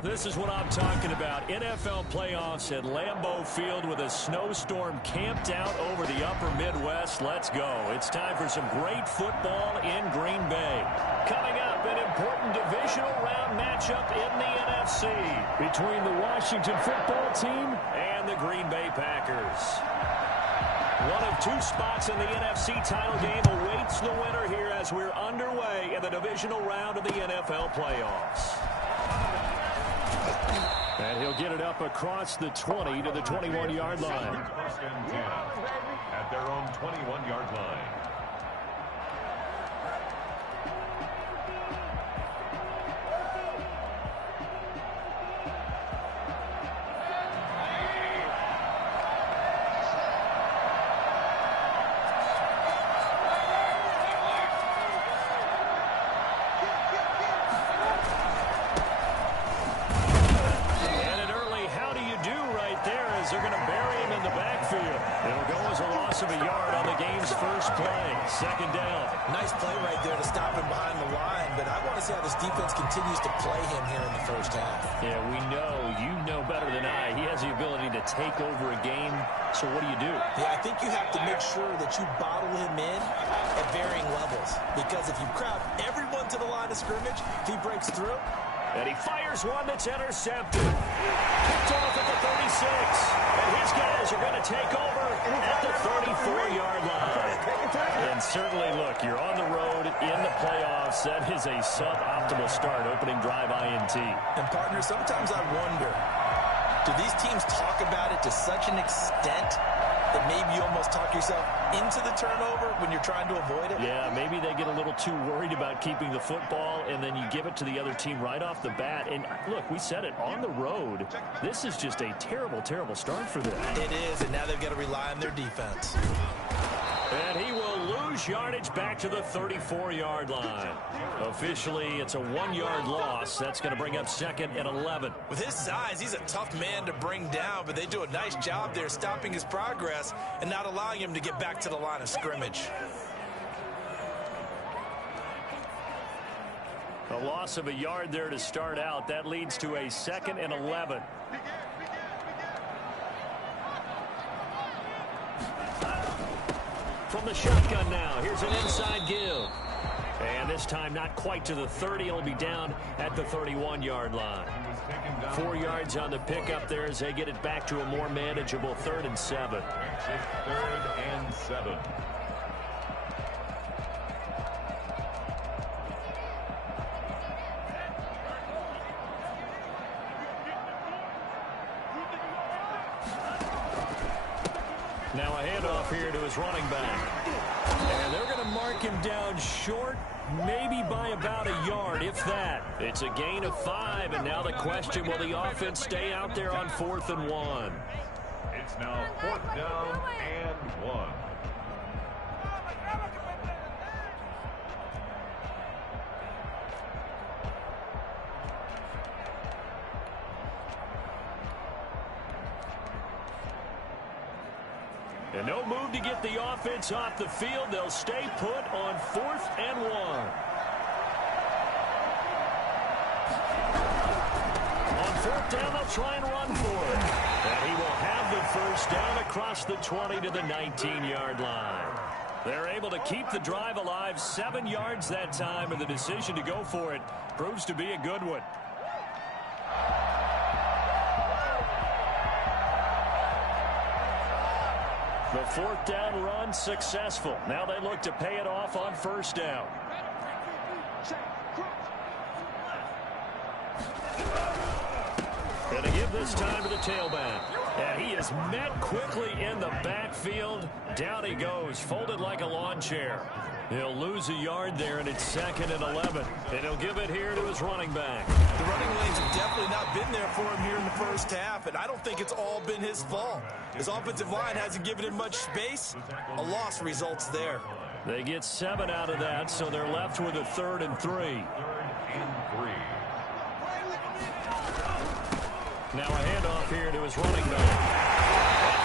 This is what I'm talking about. NFL playoffs at Lambeau Field with a snowstorm camped out over the upper Midwest. Let's go. It's time for some great football in Green Bay. Coming up, an important divisional round matchup in the NFC between the Washington football team and the Green Bay Packers. One of two spots in the NFC title game awaits the winner here as we're underway in the divisional round of the NFL playoffs. And he'll get it up across the 20 to the 21-yard line. First and 10 at their own 21-yard line. They're going to bury him in the backfield. It'll go as a loss of a yard on the game's first play. Second down. Nice play right there to stop him behind the line, but I want to see how this defense continues to play him here in the first half. Yeah, we know. You know better than I. He has the ability to take over a game, so what do you do? Yeah, I think you have to make sure that you bottle him in at varying levels, because if you crowd everyone to the line of scrimmage, if he breaks through, and he fires one that's intercepted. Picked off at the 36. And his guys are going to take over at the 34-yard line. And certainly, look, you're on the road in the playoffs. That is a suboptimal start, opening drive INT. And, partner, sometimes I wonder, do these teams talk about it to such an extent that maybe you almost talk yourself into the turnover when you're trying to avoid it? Yeah, maybe they get a little too worried about keeping the football, and then you give it to the other team right off the bat. And, look, we said it, on the road, this is just a terrible, terrible start for them. It is, and now they've got to rely on their defense. And he will lose yardage back to the 34-yard line. Officially, it's a 1-yard loss. That's going to bring up second and 11. With his size, he's a tough man to bring down, but they do a nice job there stopping his progress and not allowing him to get back to the line of scrimmage. A loss of a yard there to start out. That leads to a second and 11. From the shotgun now, here's an inside give. And this time not quite to the 30. It'll be down at the 31-yard line. 4 yards on the pickup there as they get it back to a more manageable 3rd and 7. 3rd and 7. Now a handoff here to his running back. And they're going to mark him down short, maybe by about a yard, if that. It's a gain of 5, and now the question, will the offense stay out there on 4th and 1? It's now 4th down and 1. And no move to get the offense off the field. They'll stay put on 4th and 1. On 4th down, they'll try and run for it. And he will have the first down across the 20 to the 19-yard line. They're able to keep the drive alive, 7 yards that time, and the decision to go for it proves to be a good one. The 4th down run successful. Now they look to pay it off on 1st down. And to give this time to the tailback. And he is met quickly in the backfield. Down he goes, folded like a lawn chair. He'll lose a yard there, and it's 2nd and 11. And he'll give it here to his running back. The running lanes have definitely not been there for him here in the first half, and I don't think it's all been his fault. His offensive line hasn't given him much space. A loss results there. They get 7 out of that, so they're left with a 3rd and 3. 3rd and 3. Now a handoff here to his running back.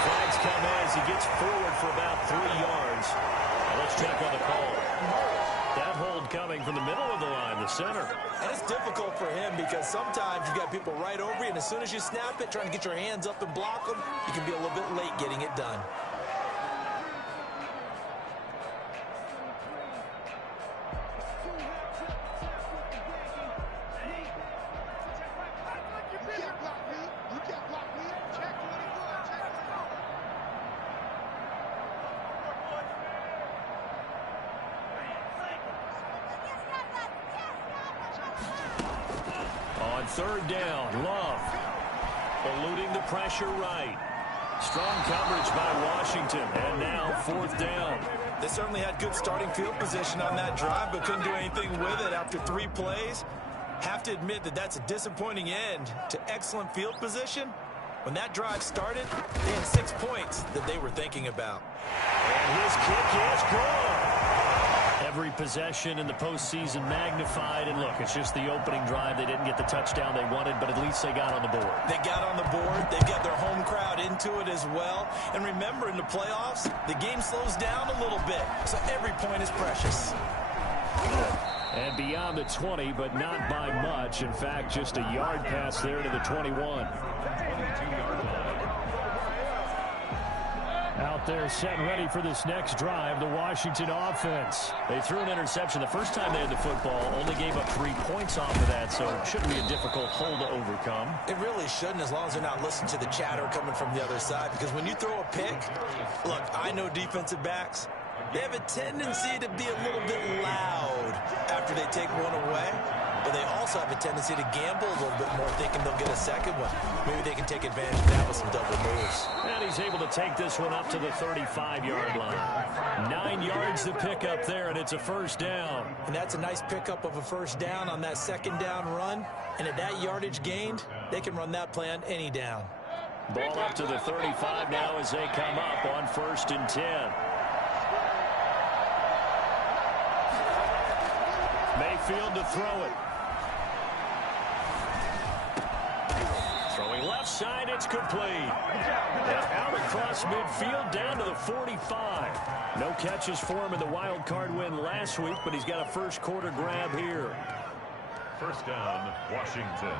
Flags come as he gets forward for about 3 yards. Now let's check on the call. That hold coming from the middle of the line the center. And it's difficult for him because sometimes you got people right over you, and as soon as you snap it, trying to get your hands up and block them, you can be a little bit late getting it done. On third down, Love eluding the pressure right. Strong coverage by Washington, and now fourth down. They certainly had good starting field position on that drive, but couldn't do anything with it after 3 plays. Have to admit that that's a disappointing end to excellent field position. When that drive started, they had 6 points that they were thinking about. And his kick is good. Every possession in the postseason magnified, and look, it's just the opening drive. They didn't get the touchdown they wanted, but at least they got on the board. They got on the board. They've got their home crowd into it as well. And remember, in the playoffs, the game slows down a little bit, so every point is precious. And beyond the 20, but not by much. In fact, just a yard pass there to the 21. Out there set and ready for this next drive, the Washington offense. They threw an interception the first time they had the football, only gave up 3 points off of that, so it shouldn't be a difficult hole to overcome. It really shouldn't, as long as they're not listening to the chatter coming from the other side, because when you throw a pick, look, I know defensive backs, they have a tendency to be a little bit loud after they take one away, but they also have a tendency to gamble a little bit more, thinking they'll get a second one. Maybe they can take advantage of that with some double moves. And he's able to take this one up to the 35-yard line. 9 yards to pick up there, and it's a first down. And that's a nice pickup of a first down on that second down run. And at that yardage gained, they can run that play on any down. Ball up to the 35 now as they come up on 1st and 10. Mayfield to throw it. Throwing left side, it's complete. And out across midfield, down to the 45. No catches for him in the wild card win last week, but he's got a first quarter grab here. First down, Washington.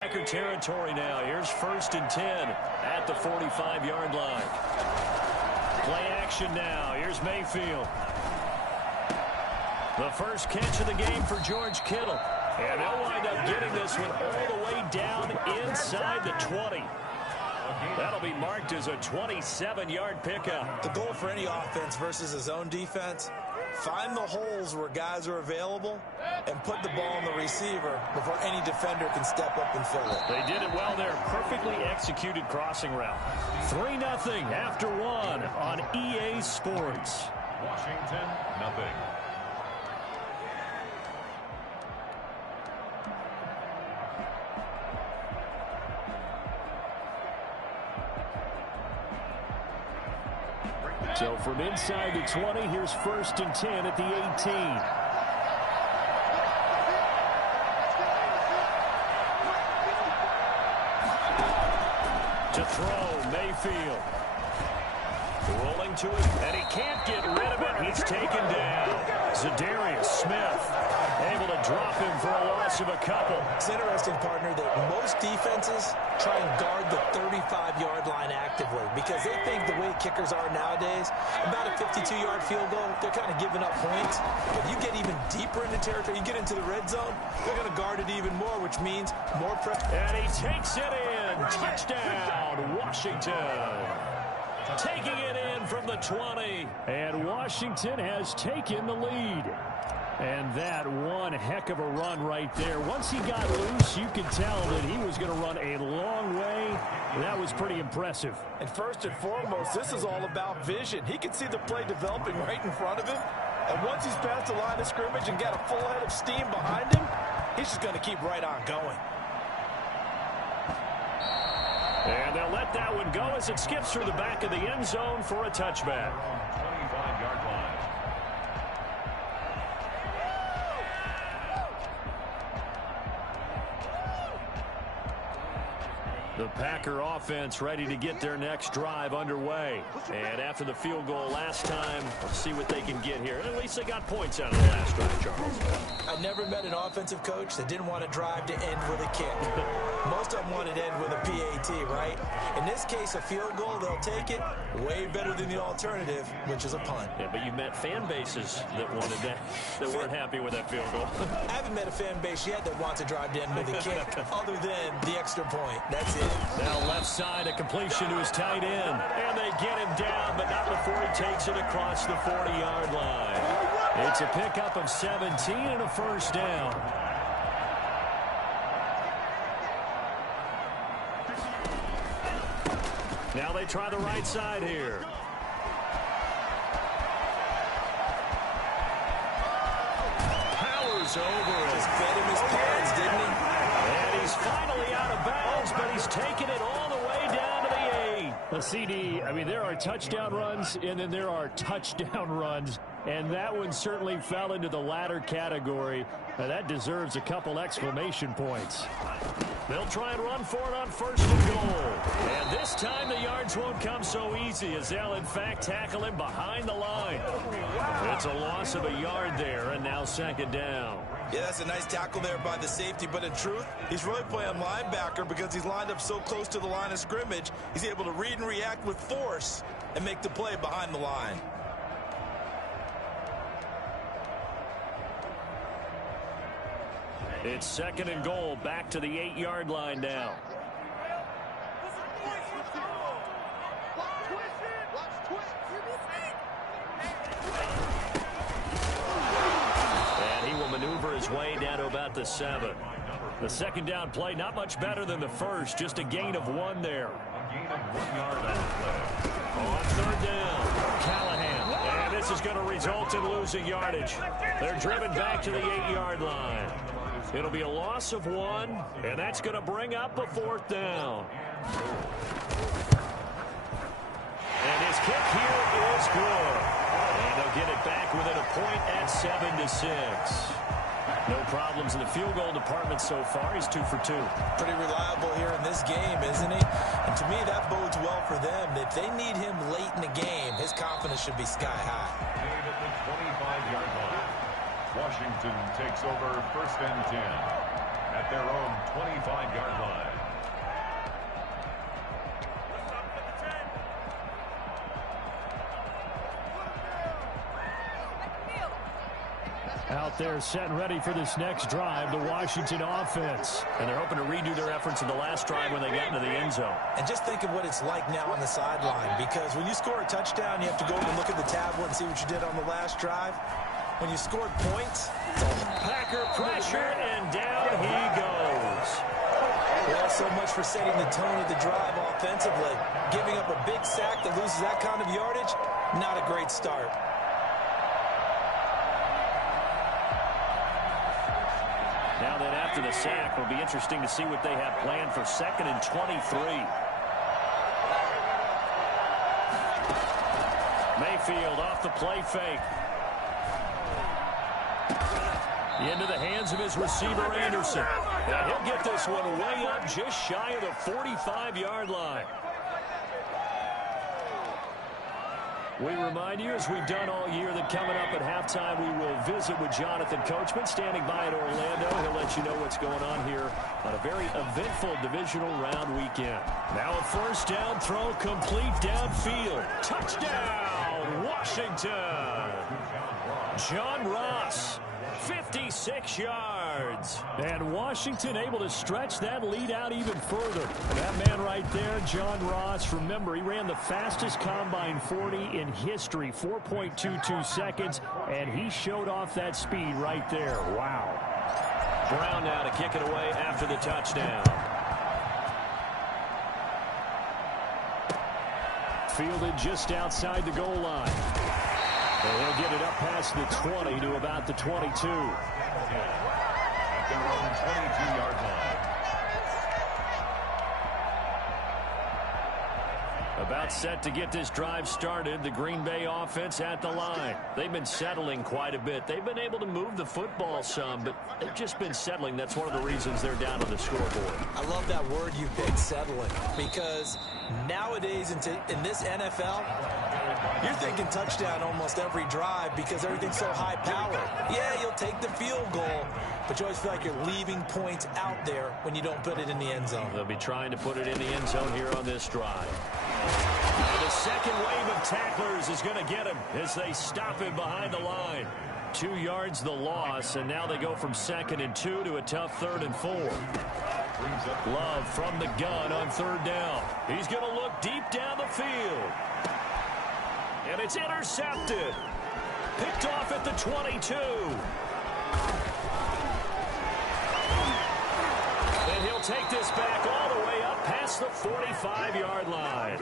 Packer territory now. Here's 1st and 10 at the 45-yard line. Play action now. Here's Mayfield. The first catch of the game for George Kittle. And they'll wind up getting this one all the way down inside the 20. That'll be marked as a 27-yard pickup. The goal for any offense versus his own defense, find the holes where guys are available and put the ball on the receiver before any defender can step up and fill it. They did it well there. Perfectly executed crossing route. 3-0 after 1 on EA Sports. Washington, nothing. So from inside the 20, here's 1st and 10 at the 18. To throw, Mayfield. Rolling to it, and he can't get rid of it. He's taken down. Zadarius Smith able to drop him for a loss of a couple. It's interesting, partner, that most defenses try and guard the 35-yard line actively because they think the way kickers are nowadays, about a 52-yard field goal, they're kind of giving up points. But you get even deeper into territory, you get into the red zone, they're going to guard it even more, which means more pressure. And he takes it in. Touchdown, Washington. Taking it in from the 20. And Washington has taken the lead. And that one heck of a run right there. Once he got loose, you could tell that he was going to run a long way. That was pretty impressive. And first and foremost, this is all about vision. He can see the play developing right in front of him. And once he's past the line of scrimmage and got a full head of steam behind him, he's just going to keep right on going. And they'll let that one go as it skips through the back of the end zone for a touchback. 25-yard line. The Packer offense ready to get their next drive underway. And after the field goal last time, let's see what they can get here. And at least they got points out of the last drive, Charles. I never met an offensive coach that didn't want a drive to end with a kick. Most of them wanted to end with a PAT, right? In this case, a field goal, they'll take it. Way better than the alternative, which is a punt. Yeah, but you met fan bases that wanted that, that weren't happy with that field goal. I haven't met a fan base yet that wants a drive to end with a kick other than the extra point. That's it. Now left side, a completion to his tight end. And they get him down, but not before he takes it across the 40-yard line. It's a pickup of 17 and a first down. Now they try the right side here. Powers over it. Just fed him his pads, didn't he? And he's finally out of bounds, but he's taking it all the way down to the 8. The CD, I mean, there are touchdown runs, and then there are touchdown runs. And that one certainly fell into the latter category. Now, that deserves a couple exclamation points. They'll try and run for it on first and goal. And this time the yards won't come so easy as they'll, in fact, tackle him behind the line. It's a loss of a yard there, and now second down. Yeah, that's a nice tackle there by the safety, but in truth, he's really playing linebacker because he's lined up so close to the line of scrimmage. He's able to read and react with force and make the play behind the line. It's second and goal, back to the 8-yard line now. And he will maneuver his way down to about the 7. The second down play, not much better than the first, just a gain of 1 there. A gain of 1 yard on the play. On third down, Callahan. And this is going to result in losing yardage. They're driven back to the 8-yard line. It'll be a loss of 1, and that's going to bring up a fourth down. And his kick here is good. And they'll get it back within a point at 7-6. No problems in the field goal department so far. He's 2 for 2. Pretty reliable here in this game, isn't he? And to me, that bodes well for them. If they need him late in the game, his confidence should be sky high. Made at the 25-yard line. Washington takes over first and 10 at their own 25-yard line. Out there set and ready for this next drive, the Washington offense. And they're hoping to redo their efforts in the last drive when they got into the end zone. And just think of what it's like now on the sideline, because when you score a touchdown, you have to go over and look at the tablet and see what you did on the last drive. When you scored points, Packer pressure, and down he goes. Well, so much for setting the tone of the drive offensively. Giving up a big sack that loses that kind of yardage, not a great start. Now then, after the sack, it'll be interesting to see what they have planned for second and 23. Mayfield off the play fake. Into the hands of his receiver, Anderson. And he'll get this one way up just shy of the 45-yard line. We remind you, as we've done all year, that coming up at halftime, we will visit with Jonathan Coachman, standing by at Orlando. He'll let you know what's going on here on a very eventful divisional round weekend. Now a first down throw, complete downfield. Touchdown, Washington. John Ross. 56 yards. And Washington able to stretch that lead out even further. That man right there, John Ross, remember, he ran the fastest combine 40 in history, 4.22 seconds, and he showed off that speed right there. Wow. Brown now to kick it away after the touchdown. Fielded just outside the goal line. And he'll get it up past the 20 to about the 22. At their own 22-yard line. A About set to get this drive started. The Green Bay offense at the line. They've been settling quite a bit. They've been able to move the football some, but they've just been settling. That's one of the reasons they're down on the scoreboard. I love that word you picked, settling, because nowadays in this NFL, you're thinking touchdown almost every drive because everything's so high power. Yeah, you'll take the field goal, but you always feel like you're leaving points out there when you don't put it in the end zone. They'll be trying to put it in the end zone here on this drive. And the second wave of tacklers is going to get him as they stop him behind the line. 2 yards the loss, and now they go from 2nd and 2 to a tough 3rd and 4. Love from the gun on 3rd down. He's going to look deep down the field. And it's intercepted. Picked off at the 22. And he'll take this back all the way up past the 45-yard line.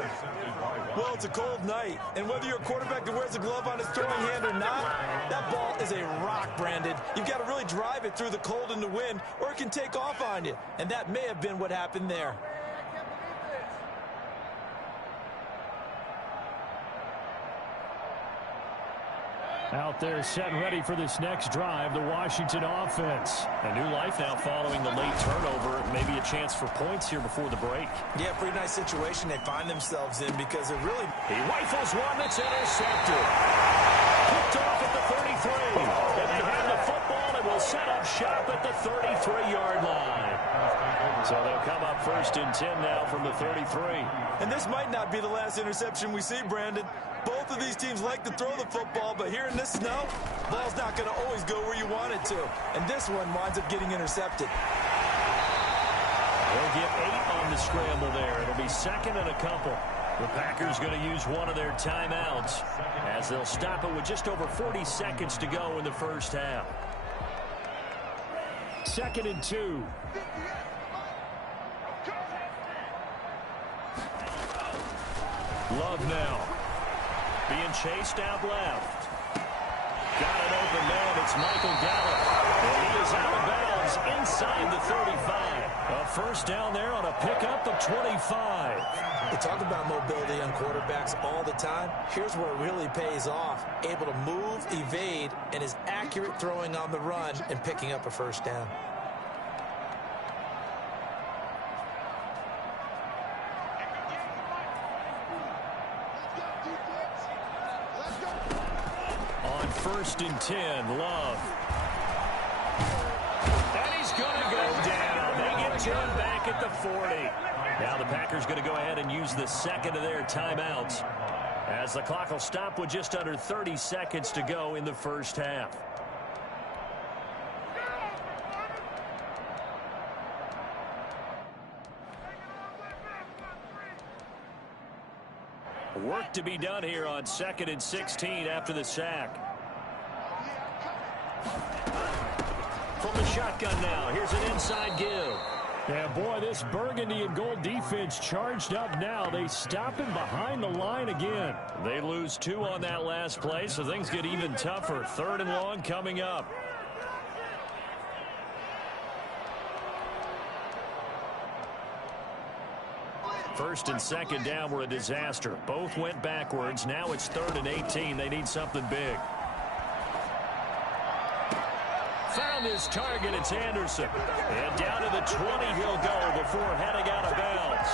Well, it's a cold night, and whether you're a quarterback that wears a glove on his throwing hand or not, that ball is a rock, Brandon. You've got to really drive it through the cold and the wind, or it can take off on you. And that may have been what happened there. Out there set and ready for this next drive, the Washington offense. A new life now following the late turnover. Maybe a chance for points here before the break. Yeah, pretty nice situation they find themselves in because it really... He rifles one that's intercepted. Picked off at the 33. And they have the football and will set up shop at the 33-yard line. So they'll come up 1st and 10 now from the 33. And this might not be the last interception we see, Brandon. Both of these teams like to throw the football, but here in this snow, ball's not going to always go where you want it to. And this one winds up getting intercepted. They'll get 8 on the scramble there. It'll be 2nd and a couple. The Packers going to use one of their timeouts as they'll stop it with just over 40 seconds to go in the first half. 2nd and 2. Love now. Being chased out left. Got an open man. It's Michael Gallup. And he is out of bounds inside the 35. A first down there on a pickup of 25. They talk about mobility on quarterbacks all the time. Here's where it really pays off. Able to move, evade, and is accurate throwing on the run and picking up a first down. On 1st and 10, Love. And he's going to go down. They get to him back at the 40. Now the Packers going to go ahead and use the 2nd of their timeouts as the clock will stop with just under 30 seconds to go in the first half. Work to be done here on 2nd and 16 after the sack. From the shotgun now, here's an inside give. Yeah, boy, this burgundy and gold defense charged up now. They stop him behind the line again. They lose 2 on that last play, so things get even tougher. 3rd and long coming up. First and 2nd down were a disaster. Both went backwards. Now it's 3rd and 18. They need something big. Found his target. It's Anderson. And down to the 20 he'll go before heading out of bounds.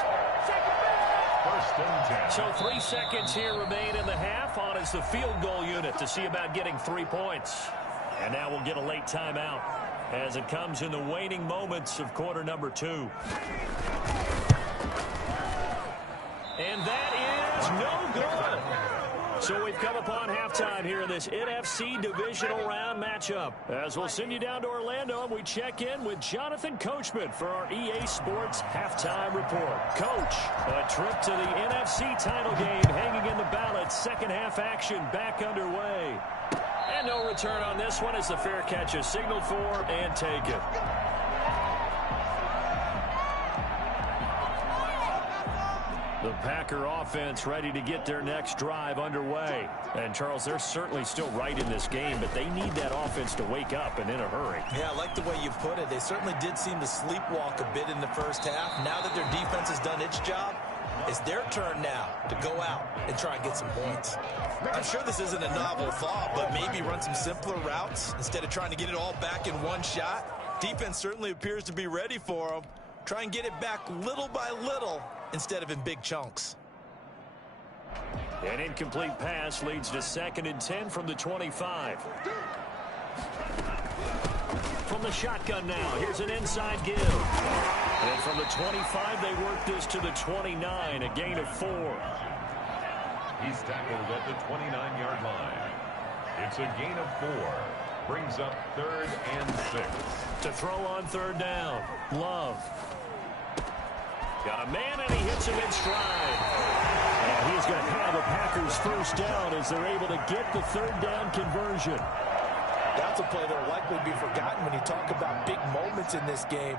1st and 10. So 3 seconds here remain in the half. On is the field goal unit to see about getting 3 points. And now we'll get a late timeout as it comes in the waning moments of quarter number 2. And that is no good. So we've come upon halftime here in this NFC divisional round matchup. As we'll send you down to Orlando and we check in with Jonathan Coachman for our EA Sports halftime report. Coach, a trip to the NFC title game hanging in the balance. Second half action back underway. And no return on this one as the fair catch is signaled for and taken. The Packer offense ready to get their next drive underway. And, Charles, they're certainly still right in this game, but they need that offense to wake up and in a hurry. Yeah, I like the way you put it. They certainly did seem to sleepwalk a bit in the first half. Now that their defense has done its job, It's their turn now to go out and try and get some points. I'm sure this isn't a novel thought, but maybe run some simpler routes instead of trying to get it all back in one shot. Defense certainly appears to be ready for them. Try and get it back little by little instead of in big chunks. An incomplete pass leads to 2nd and 10 from the 25. From the shotgun now, here's an inside give. And from the 25, they work this to the 29, a gain of 4. He's tackled at the 29-yard line. It's a gain of 4. Brings up 3rd and 6. To throw on 3rd down, Love. Got a man, and he hits him in stride. And he's going to have a Packers 1st down as they're able to get the 3rd down conversion. That's a play that will likely be forgotten when you talk about big moments in this game.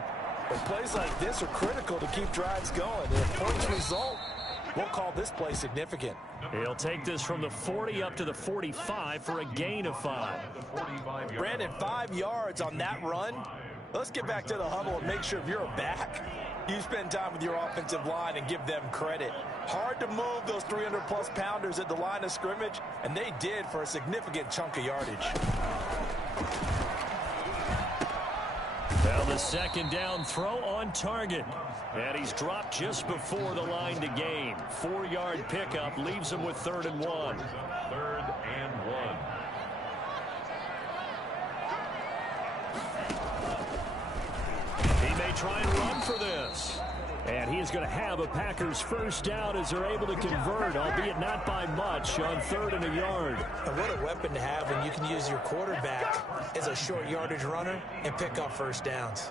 But plays like this are critical to keep drives going. And if points result, we'll call this play significant. He'll take this from the 40 up to the 45 for a gain of 5. Brandon, 5 yards on that run. Let's get back to the huddle and make sure if you're back, you spend time with your offensive line and give them credit. Hard to move those 300-plus pounders at the line of scrimmage, and they did for a significant chunk of yardage. Well, the 2nd down throw on target. And he's dropped just before the line to gain. 4-yard pickup leaves him with 3rd and 1. 3rd and 1. He may try and run for this. And he is going to have a Packers 1st down as they're able to convert, albeit not by much, on 3rd and a yard. And what a weapon to have when you can use your quarterback as a short yardage runner and pick up 1st downs.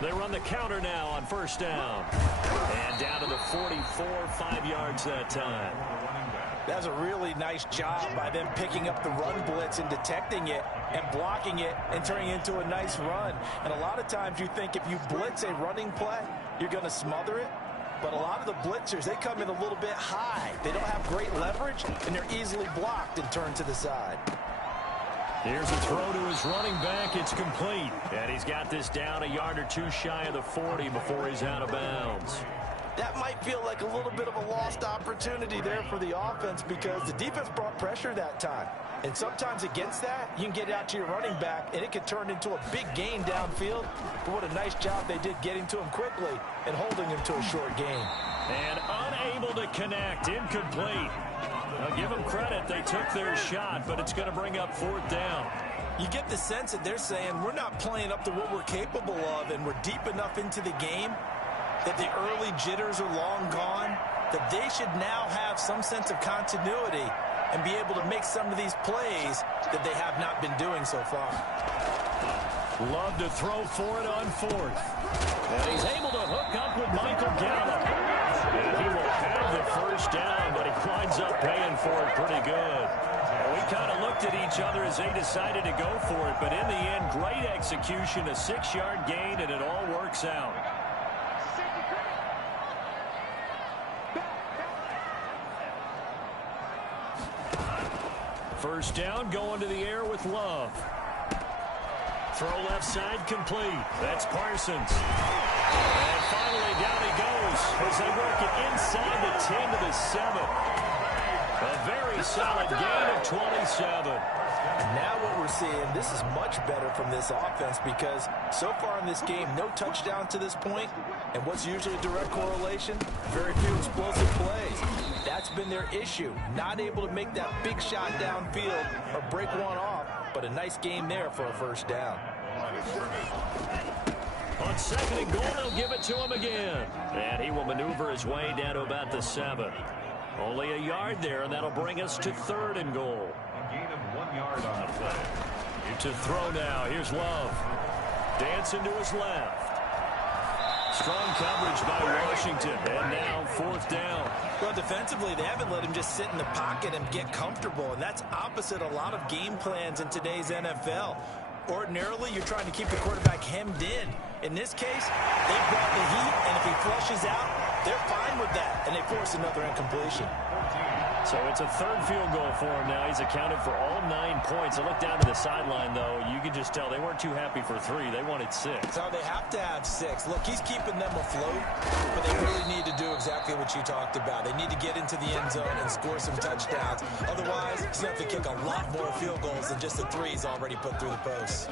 They run the counter now on 1st down. And down to the 44, 5 yards that time. That's a really nice job by them picking up the run blitz and detecting it and blocking it and turning it into a nice run. And a lot of times you think if you blitz a running play, you're going to smother it. But a lot of the blitzers, they come in a little bit high. They don't have great leverage, and they're easily blocked and turned to the side. Here's a throw to his running back. It's complete. And he's got this down a yard or 2 shy of the 40 before he's out of bounds. That might feel like a little bit of a lost opportunity there for the offense because the defense brought pressure that time. And sometimes against that, you can get it out to your running back, and it could turn into a big gain downfield. But what a nice job they did getting to him quickly and holding him to a short gain. And unable to connect. Incomplete. I'll give them credit. They took their shot, but it's going to bring up 4th down. You get the sense that they're saying we're not playing up to what we're capable of, and we're deep enough into the game that the early jitters are long gone, that they should now have some sense of continuity and be able to make some of these plays that they have not been doing so far. Love to throw for it on 4th. And he's able to hook up with Michael Gallup. And he will have the 1st down, but he winds up paying for it pretty good. And we kind of looked at each other as they decided to go for it, but in the end, great execution, a 6-yard gain, and it all works out. 1st down, going to the air with Love. Throw left side complete. That's Parsons. And finally down he goes as they work it inside the 10 to the 7. A very solid gain of 27. And now what we're seeing, this is much better from this offense because so far in this game, no touchdown to this point. And what's usually a direct correlation? Very few explosive plays. That's been their issue. Not able to make that big shot downfield or break one off, but a nice game there for a 1st down. On 2nd and goal, they'll give it to him again. And he will maneuver his way down to about the 7. Only a yard there, and that'll bring us to 3rd and goal. A gain of 1 yard on the play. To throw now. Here's Love. Dancing to his left. Strong coverage by Washington. And now 4th down. Well, defensively, they haven't let him just sit in the pocket and get comfortable, and that's opposite a lot of game plans in today's NFL. Ordinarily, you're trying to keep the quarterback hemmed in. In this case, they brought the heat, and if he flushes out, they're fine with that, and they force another incompletion. So it's a third field goal for him now. He's accounted for all 9 points. I look down to the sideline, though. You can just tell they weren't too happy for 3. They wanted 6. So they have to have 6. Look, he's keeping them afloat, but they really need to do exactly what you talked about. They need to get into the end zone and score some touchdowns. Otherwise, he's going to have to kick a lot more field goals than just the 3 he's already put through the post.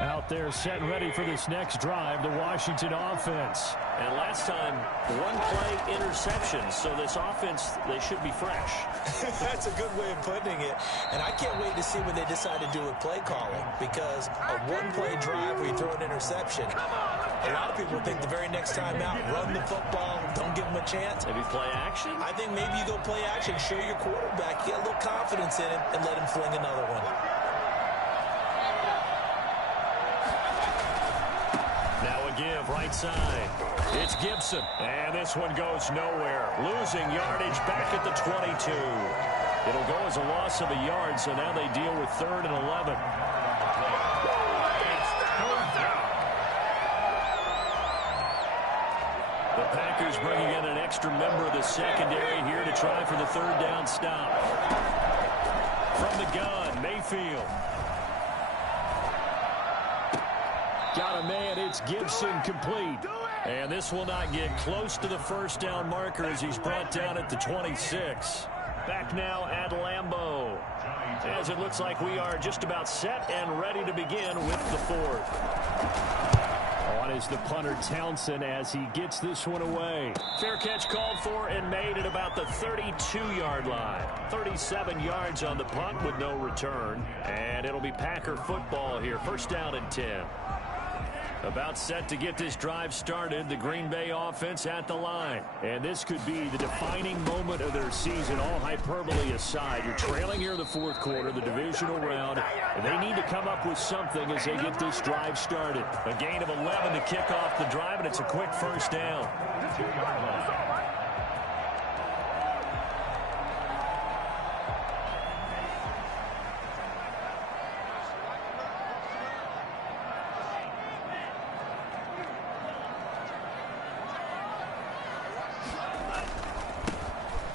Out there set and ready for this next drive, the Washington offense. And last time, 1-play interception. So this offense, they should be fresh. That's a good way of putting it. And I can't wait to see what they decide to do with play calling, because a 1-play drive where you throw an interception, a lot of people think the very next time out, run the football, don't give them a chance. Maybe play action? I think maybe you go play action, show your quarterback, get a little confidence in him, and let him fling another one. Give right side. It's Gibson. And this one goes nowhere. Losing yardage back at the 22. It'll go as a loss of a yard, so now they deal with 3rd and 11. The Packers bringing in an extra member of the secondary here to try for the 3rd down stop. From the gun, Mayfield. Got a man, it's Gibson, complete. And this will not get close to the 1st down marker as he's brought down at the 26. Back now at Lambeau. As it looks like we are just about set and ready to begin with the 4th. On is the punter Townsend as he gets this one away. Fair catch called for and made at about the 32-yard line. 37 yards on the punt with no return. And it'll be Packer football here. 1st down and 10. About set to get this drive started, the Green Bay offense at the line. And this could be the defining moment of their season, all hyperbole aside. You're trailing here in the 4th quarter, the divisional round, and they need to come up with something as they get this drive started. A gain of 11 to kick off the drive, and it's a quick 1st down.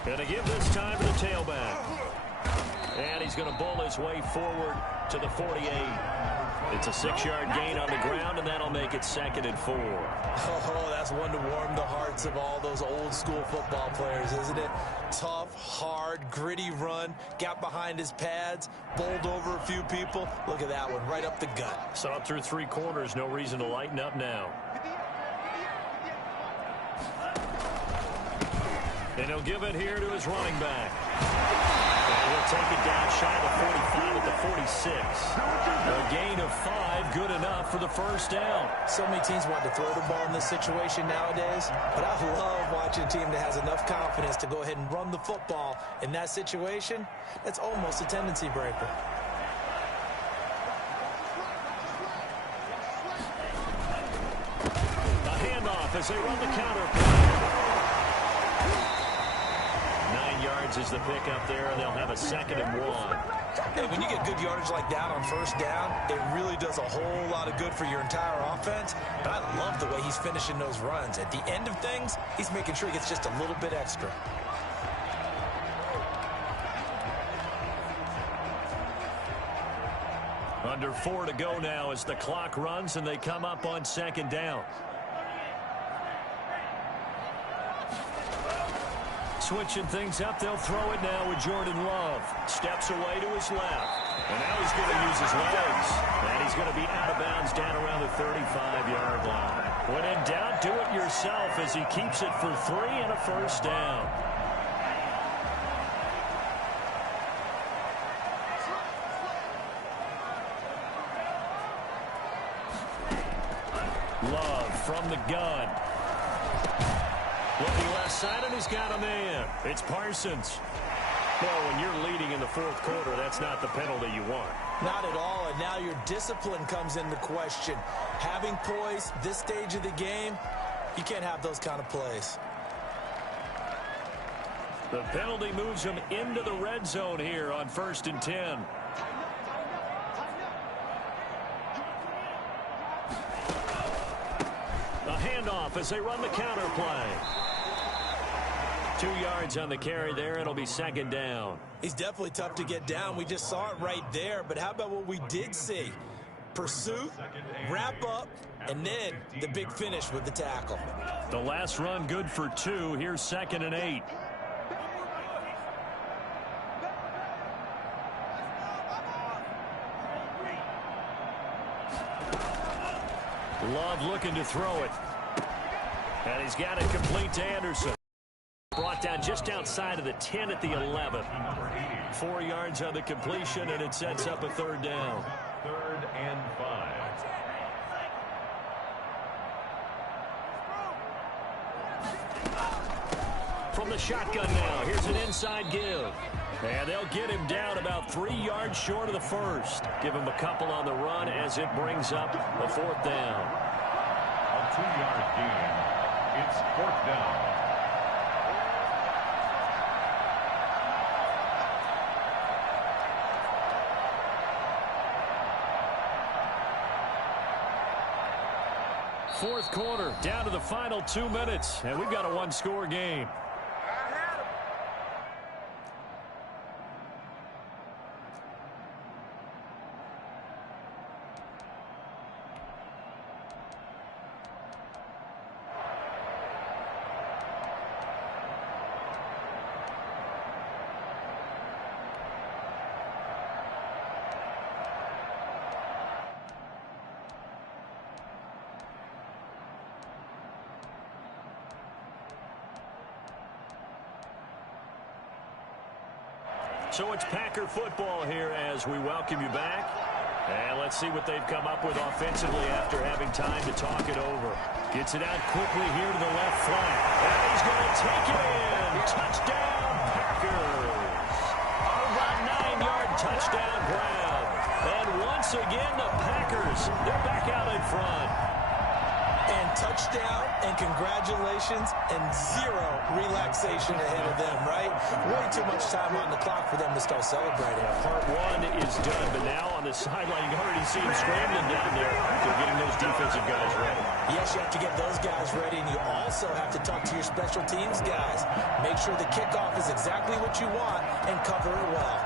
Going to give this time to the tailback. And he's going to bowl his way forward to the 48. It's a 6-yard gain on the ground, and that'll make it 2nd and 4. Oh, that's one to warm the hearts of all those old-school football players, isn't it? Tough, hard, gritty run, got behind his pads, bowled over a few people. Look at that one, right up the gut. Saw it through 3 quarters, no reason to lighten up now. And he'll give it here to his running back. And he'll take it down shy of the 45 at the 46. A gain of 5, good enough for the 1st down. So many teams want to throw the ball in this situation nowadays, but I love watching a team that has enough confidence to go ahead and run the football. In that situation, that's almost a tendency breaker. A handoff as they run the counter. 9 yards is the pickup there, and they'll have a 2nd and 1. Hey, when you get good yardage like that on 1st down, it really does a whole lot of good for your entire offense. But I love the way he's finishing those runs. At the end of things, he's making sure he gets just a little bit extra. Under 4 to go now as the clock runs and they come up on 2nd down. Switching things up, they'll throw it now with Jordan Love. Steps away to his left. And now he's going to use his legs. And he's going to be out of bounds down around the 35-yard line. When in doubt, do it yourself as he keeps it for 3 and a 1st down. Love from the gun. Looking left side, and he's got a man. It's Parsons. Well, when you're leading in the 4th quarter, that's not the penalty you want. Not at all, and now your discipline comes into question. Having poise, this stage of the game, you can't have those kind of plays. The penalty moves him into the red zone here on 1st and 10. A handoff as they run the counter play. 2 yards on the carry there. It'll be 2nd down. He's definitely tough to get down. We just saw it right there. But how about what we did see? Pursuit, wrap up, and then the big finish with the tackle. The last run good for 2. Here's 2nd and 8. Love looking to throw it. And he's got it complete to Anderson. Brought down just outside of the 10 at the 11. 4 yards on the completion, and it sets up a 3rd down. 3rd and 5. From the shotgun now, here's an inside give. And they'll get him down about 3 yards short of the 1st. Give him a couple on the run as it brings up a 4th down. A 2-yard gain. It's 4th down. Fourth quarter, down to the final 2 minutes, and we've got a 1-score game. So it's Packer football here as we welcome you back. And let's see what they've come up with offensively after having time to talk it over. Gets it out quickly here to the left flank. And he's going to take it in. Touchdown, Packers. About 9-yard touchdown grab. And once again, the Packers, they're back out in front. And touchdown and congratulations and 0 relaxation ahead of them, right? Way too much time on the clock for them to start celebrating. Part 1 is done, but now on the sideline, you can already see them scrambling down there. They're getting those defensive guys ready. Yes, you have to get those guys ready, and you also have to talk to your special teams guys. Make sure the kickoff is exactly what you want and cover it well.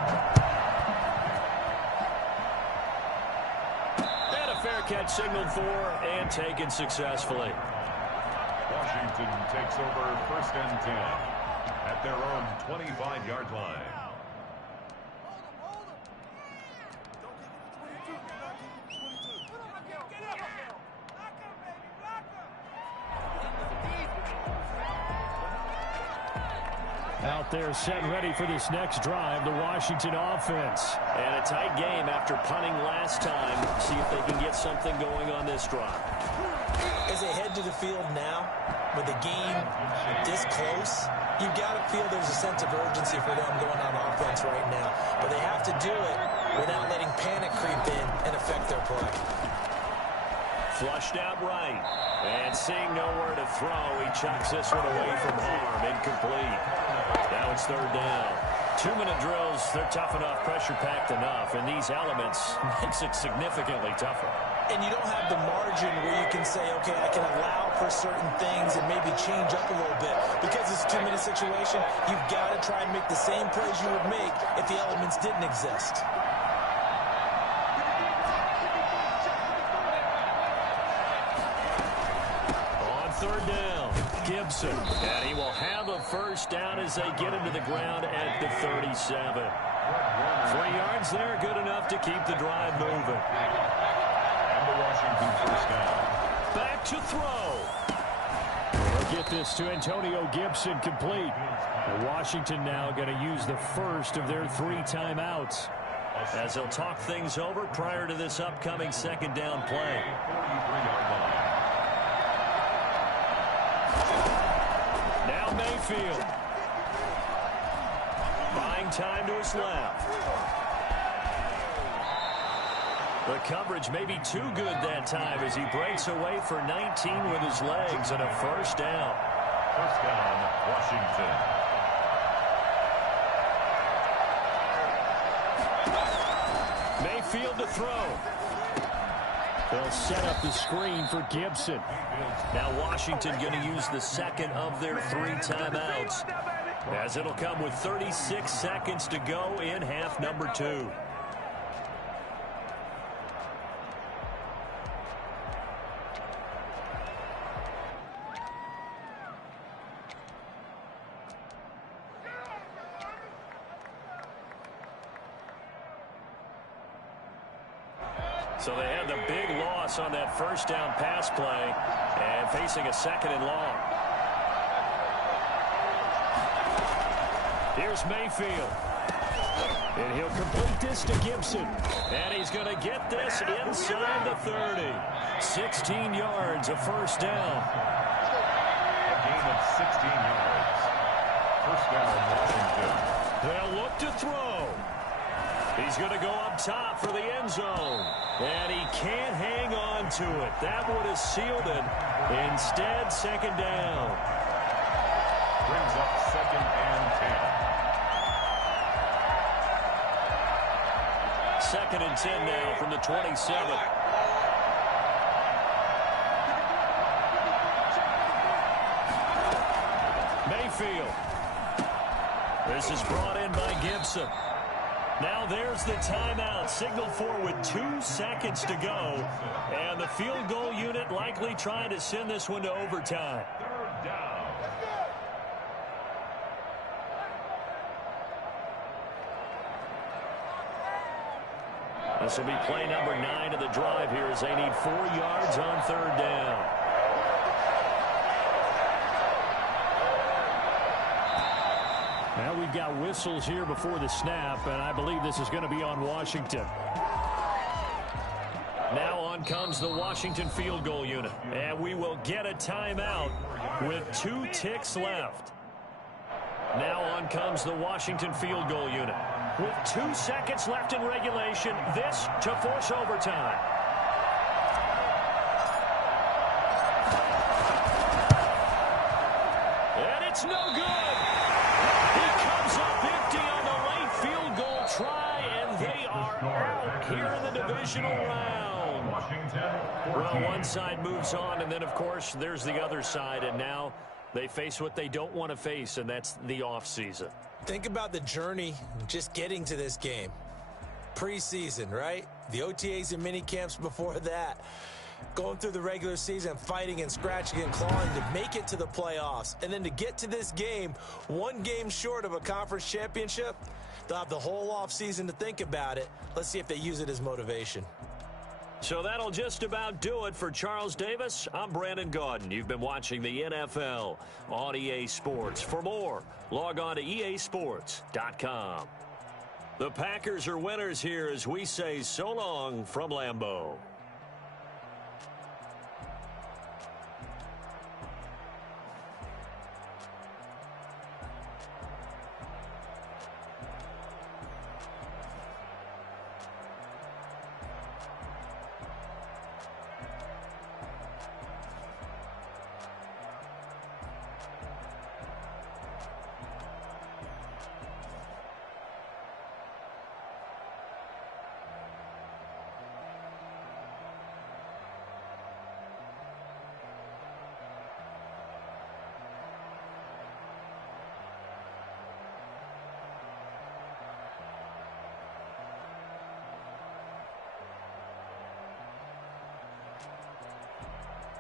Fair catch signaled for and taken successfully. Washington takes over 1st and 10 at their own 25-yard line. Out there set and ready for this next drive, the Washington offense. And a tight game after punting last time. See if they can get something going on this drive. As they head to the field now, with the game this close, you've got to feel there's a sense of urgency for them going on offense right now. But they have to do it without letting panic creep in and affect their play. Flushed out right. And seeing nowhere to throw, he chucks this one away from harm. Incomplete. Now it's 3rd down. 2-minute drills, they're tough enough, pressure-packed enough, and these elements makes it significantly tougher. And you don't have the margin where you can say, okay, I can allow for certain things and maybe change up a little bit. Because it's a 2-minute situation, you've got to try and make the same plays you would make if the elements didn't exist. On 3rd down, Gibson, and he will have a 1st down as they get him to the ground at the 37. 3 yards there, good enough to keep the drive moving. And the Washington 1st down. Back to throw. They'll get this to Antonio Gibson complete. Washington now going to use the first of their 3 timeouts. As they'll talk things over prior to this upcoming 2nd down play. 43-yard line. Now Mayfield. Buying time to his left. The coverage may be too good that time as he breaks away for 19 with his legs and a 1st down. 1st down, Washington. throw. They'll set up the screen for Gibson. Now Washington going to use the second of their 3 timeouts, as it'll come with 36 seconds to go in half number 2. So they had the big loss on that first down pass play and facing a 2nd and long. Here's Mayfield. And he'll complete this to Gibson. And he's going to get this inside the 30. 16 yards, a first down. A gain of 16 yards. First down, Washington. They'll look to throw. He's going to go up top for the end zone. And he can't hang on to it. That would have sealed it. Instead, 2nd down. Brings up 2nd and 10. 2nd and 10 now from the 27. Mayfield. This is brought in by Gibson. Now there's the timeout signaled for with 2 seconds to go. And the field goal unit likely trying to send this one to overtime. 3rd down. This will be play number 9 of the drive here as they need 4 yards on 3rd down. Now we've got whistles here before the snap, and I believe this is going to be on Washington. Now on comes the Washington field goal unit. And we will get a timeout with 2 ticks left. Now on comes the Washington field goal unit. With 2 seconds left in regulation, this to force overtime. And it's no good. He comes up empty on the late field goal try, and they are out here in the divisional round. Well, one side moves on, and then, of course, there's the other side, and now they face what they don't want to face, and that's the offseason. Think about the journey just getting to this game. Preseason, right? The OTAs and mini camps before that. Going through the regular season, fighting and scratching and clawing to make it to the playoffs. And then to get to this game, 1 game short of a conference championship, they'll have the whole offseason to think about it. Let's see if they use it as motivation. So that'll just about do it for Charles Davis. I'm Brandon Gaudin. You've been watching the NFL on EA Sports. For more, log on to easports.com. The Packers are winners here as we say so long from Lambeau.